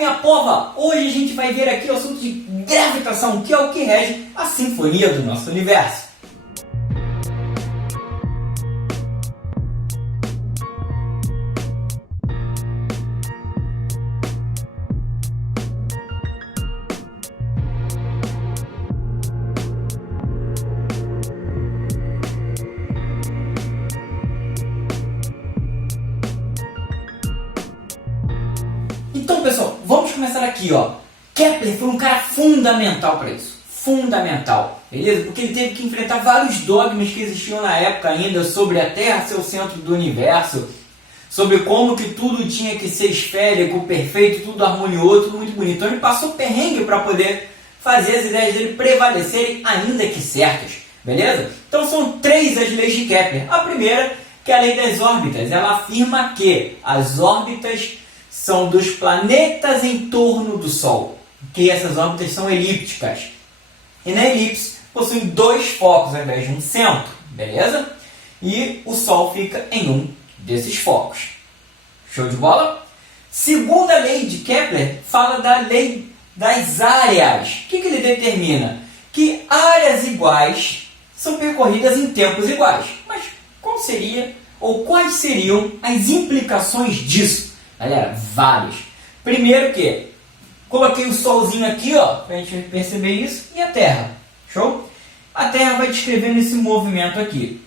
minha pova! Hoje a gente vai ver aqui o assunto de gravitação, que é o que rege a sinfonia do nosso universo. Então, pessoal, vamos começar aqui, ó. Kepler foi um cara fundamental para isso. Fundamental, beleza? Porque ele teve que enfrentar vários dogmas que existiam na época ainda sobre a Terra ser o centro do universo, sobre como que tudo tinha que ser esférico, perfeito, tudo harmonioso, tudo muito bonito. Então ele passou perrengue para poder fazer as ideias dele prevalecerem, ainda que certas, beleza? Então são três as leis de Kepler. A primeira, que é a lei das órbitas. Ela afirma que as órbitas são dos planetas em torno do Sol, que essas órbitas são elípticas. E na elipse possuem dois focos ao invés de um centro, beleza? E o Sol fica em um desses focos. Show de bola? Segunda lei de Kepler fala da lei das áreas. O que ele determina? Que áreas iguais são percorridas em tempos iguais. Mas qual seria, ou quais seriam as implicações disso? Galera, vários. Primeiro que coloquei o solzinho aqui, ó, pra gente perceber isso, e a Terra. Show? A Terra vai descrevendo esse movimento aqui.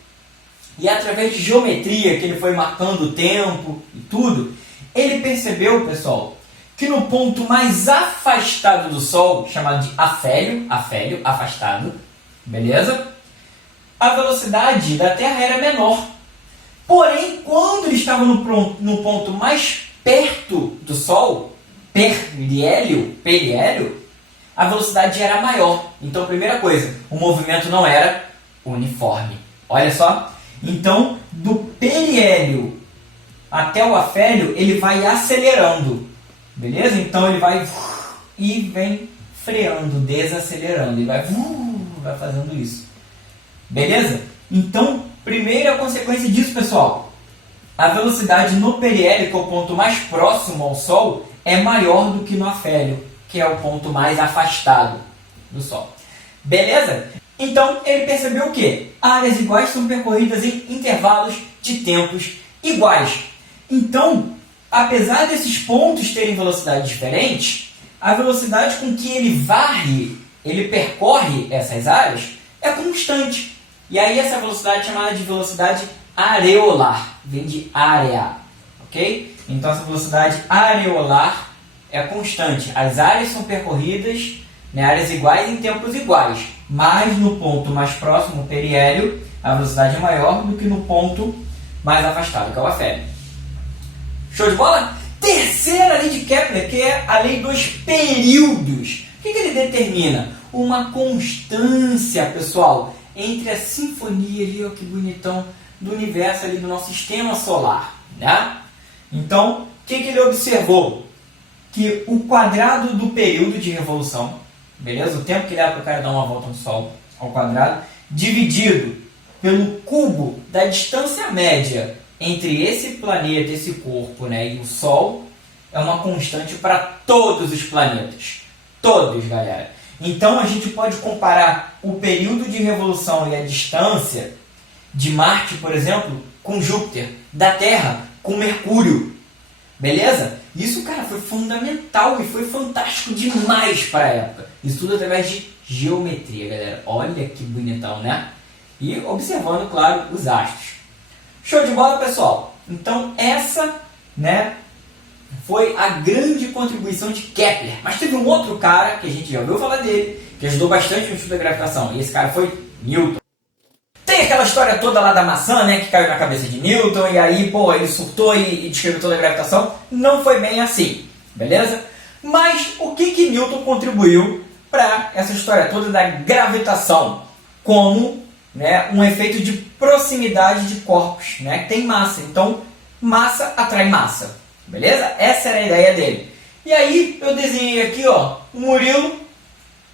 E através de geometria, que ele foi marcando o tempo e tudo, ele percebeu, pessoal, que no ponto mais afastado do Sol, chamado de afélio, afastado, beleza? A velocidade da Terra era menor. Porém, quando ele estava no ponto mais perto do Sol, periélio, a velocidade era maior. Então, primeira coisa, o movimento não era uniforme. Olha só. Então, do periélio até o afélio, ele vai acelerando. Beleza? Então, ele vai e vem freando, desacelerando. Ele vai fazendo isso. Beleza? Então, primeira consequência disso, pessoal. A velocidade no periélio, que é o ponto mais próximo ao Sol, é maior do que no afélio, que é o ponto mais afastado do Sol. Beleza? Então, ele percebeu que áreas iguais são percorridas em intervalos de tempos iguais. Então, apesar desses pontos terem velocidades diferentes, a velocidade com que ele percorre essas áreas é constante. E aí essa velocidade é chamada de velocidade areolar, vem de área, ok? Então essa velocidade areolar é constante. As áreas são percorridas, né, áreas iguais em tempos iguais, mas no ponto mais próximo, o periélio, a velocidade é maior do que no ponto mais afastado, que é o afélio. Show de bola? Terceira lei de Kepler, que é a lei dos períodos. O que ele determina? Uma constância, pessoal, entre a sinfonia ali, ó, que bonitão, do universo ali do nosso sistema solar, né? Então, o que ele observou? Que o quadrado do período de revolução, beleza? O tempo que leva para o cara dar uma volta no Sol ao quadrado, dividido pelo cubo da distância média entre esse planeta, esse corpo, né, e o Sol, é uma constante para todos os planetas. Todos, galera. Então, a gente pode comparar o período de revolução e a distância de Marte, por exemplo, com Júpiter, da Terra com Mercúrio. Beleza? Isso, cara, foi fundamental e foi fantástico demais para a época. Isso tudo através de geometria, galera. Olha que bonitão, né? E observando, claro, os astros. Show de bola, pessoal? Então, essa, né, foi a grande contribuição de Kepler. Mas teve um outro cara, que a gente já ouviu falar dele, que ajudou bastante no estudo da gravitação. E esse cara foi Newton. Tem aquela história toda lá da maçã, né, que caiu na cabeça de Newton, e aí, pô, ele surtou e descreveu toda a gravitação. Não foi bem assim, beleza? Mas o que Newton contribuiu para essa história toda da gravitação? Como, né, um efeito de proximidade de corpos, né, que tem massa. Então, massa atrai massa, beleza? Essa era a ideia dele. E aí, eu desenhei aqui, ó, o Murilo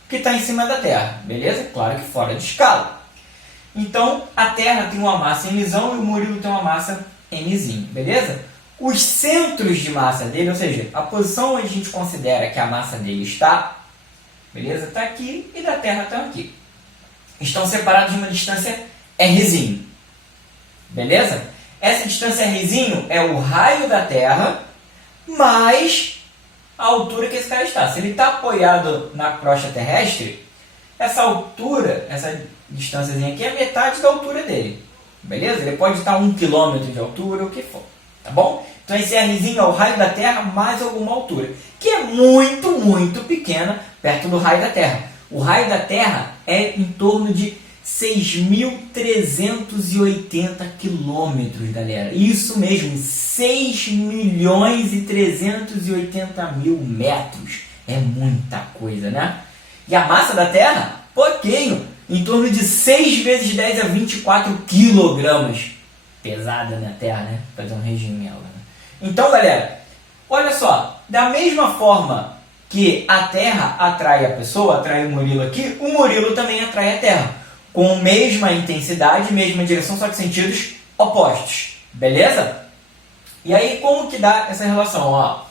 que está em cima da Terra, beleza? Claro que fora de escala. Então, a Terra tem uma massa mzão e o Murilo tem uma massa mzinho, beleza? os centros de massa dele, ou seja, a posição onde a gente considera que a massa dele está, beleza? Está aqui e da Terra está aqui. Estão separados de uma distância Rzinho. Beleza? Essa distância Rzinho é o raio da Terra mais a altura que esse cara está. Se ele está apoiado na crosta terrestre, essa altura, essa distânciazinha aqui é metade da altura dele. Beleza? Ele pode estar 1 km de altura, o que for. Tá bom? Então esse Rzinho é o raio da Terra mais alguma altura, que é muito, muito pequena perto do raio da Terra. O raio da Terra é em torno de 6.380 quilômetros, galera. Isso mesmo, 6.380.000 metros. É muita coisa, né? E a massa da Terra, pouquinho, em torno de 6 vezes 10 a 24 quilogramas. Pesada na Terra, né? Fazer um regime ela, né? Então, galera, olha só. Da mesma forma que a Terra atrai a pessoa, atrai o Murilo aqui, o Murilo também atrai a Terra. Com a mesma intensidade, mesma direção, só que sentidos opostos. Beleza? E aí, como que dá essa relação? Ó,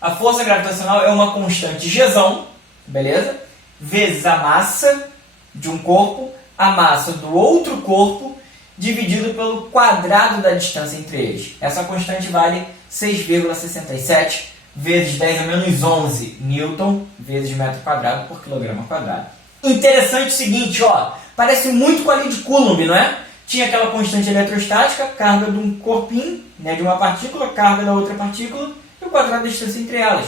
a força gravitacional é uma constante Gzão, beleza? Vezes a massa de um corpo, a massa do outro corpo, dividido pelo quadrado da distância entre eles. Essa constante vale 6,67 vezes 10 a menos 11 newton vezes metro quadrado por quilograma quadrado. Interessante o seguinte, ó, parece muito com a lei de Coulomb, não é? Tinha aquela constante eletrostática, carga de um corpinho, né, de uma partícula, carga da outra partícula e o quadrado da distância entre elas.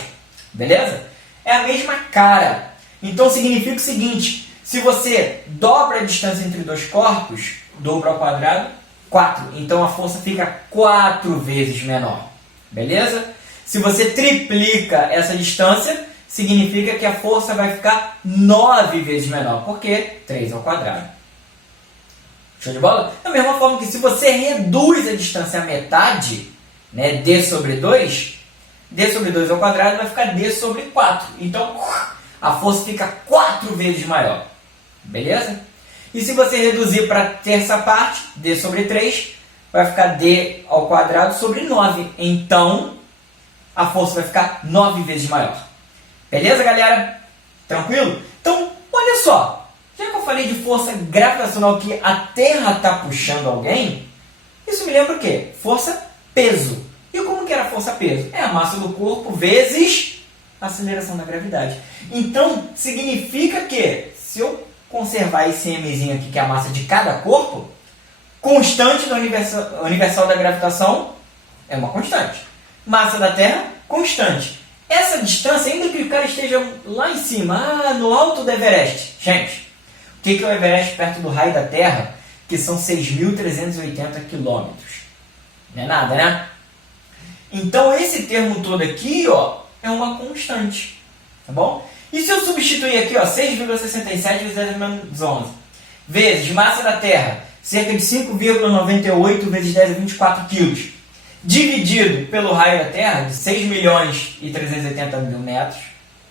Beleza? É a mesma cara. Então significa o seguinte, se você dobra a distância entre dois corpos, dobra ao quadrado, 4. Então a força fica 4 vezes menor. Beleza? Se você triplica essa distância, significa que a força vai ficar 9 vezes menor. Por quê? 3 ao quadrado. Show de bola? Da mesma forma que se você reduz a distância à metade, né, d sobre 2 ao quadrado vai ficar d sobre 4. Então, a força fica 4 vezes maior. Beleza? E se você reduzir para a terça parte, d sobre 3, vai ficar d ao quadrado sobre 9. Então, a força vai ficar 9 vezes maior. Beleza, galera? Tranquilo? Então, olha só. Já que eu falei de força gravitacional que a Terra está puxando alguém, isso me lembra o quê? Força-peso. E como que era força-peso? É a massa do corpo vezes a aceleração da gravidade. Então, significa que, se eu conservar esse mzinho aqui, que é a massa de cada corpo, constante do universal da gravitação é uma constante. Massa da Terra, constante. Essa distância, ainda que o cara esteja lá em cima, no alto do Everest. Gente, o que é o Everest perto do raio da Terra? Que são 6.380 quilômetros. Não é nada, né? Então, esse termo todo aqui, ó, é uma constante. Tá bom? E se eu substituir aqui, ó, 6,67 vezes 10 menos 11, vezes massa da Terra, cerca de 5,98 vezes 10 a 24 quilos, dividido pelo raio da Terra, de 6.380.000 metros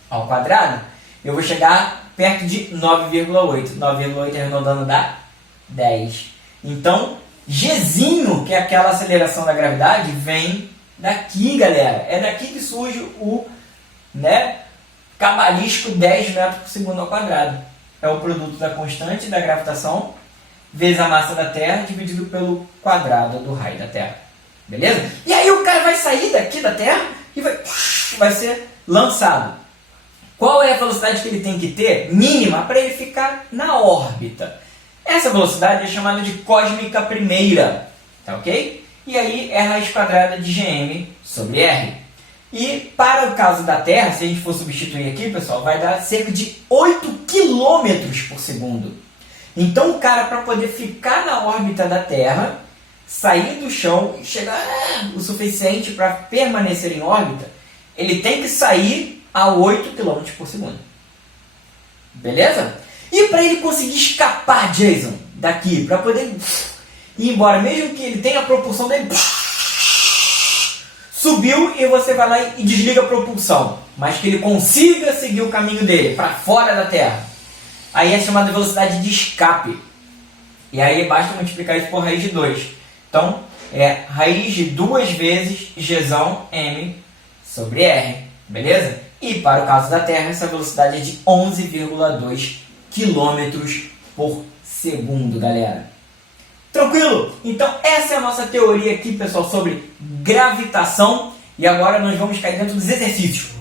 ao quadrado, eu vou chegar perto de 9,8. 9,8 arredondando dá 10. Então, Gzinho, que é aquela aceleração da gravidade, vem daqui, galera. É daqui que surge o, né, cabalístico 10 metros por segundo ao quadrado. É o produto da constante da gravitação vezes a massa da Terra dividido pelo quadrado do raio da Terra. Beleza? E aí o cara vai sair daqui da Terra e vai ser lançado. Qual é a velocidade que ele tem que ter mínima para ele ficar na órbita? Essa velocidade é chamada de cósmica primeira. Tá ok? E aí é raiz quadrada de Gm sobre R. E para o caso da Terra, se a gente for substituir aqui, pessoal, vai dar cerca de 8 km por segundo. Então o cara, para poder ficar na órbita da Terra, sair do chão e chegar o suficiente para permanecer em órbita, ele tem que sair a 8 km por segundo. Beleza? E para ele conseguir escapar, Jason, daqui, para poder ir embora, mesmo que ele tenha a propulsão dele, subiu e você vai lá e desliga a propulsão, mas que ele consiga seguir o caminho dele para fora da Terra. Aí é chamada velocidade de escape. E aí basta multiplicar isso por raiz de 2. Então, é raiz de 2 vezes Gzão m sobre r, beleza? E para o caso da Terra, essa velocidade é de 11,2 km por segundo, galera. Tranquilo? Então essa é a nossa teoria aqui, pessoal, sobre gravitação. E agora nós vamos cair dentro dos exercícios.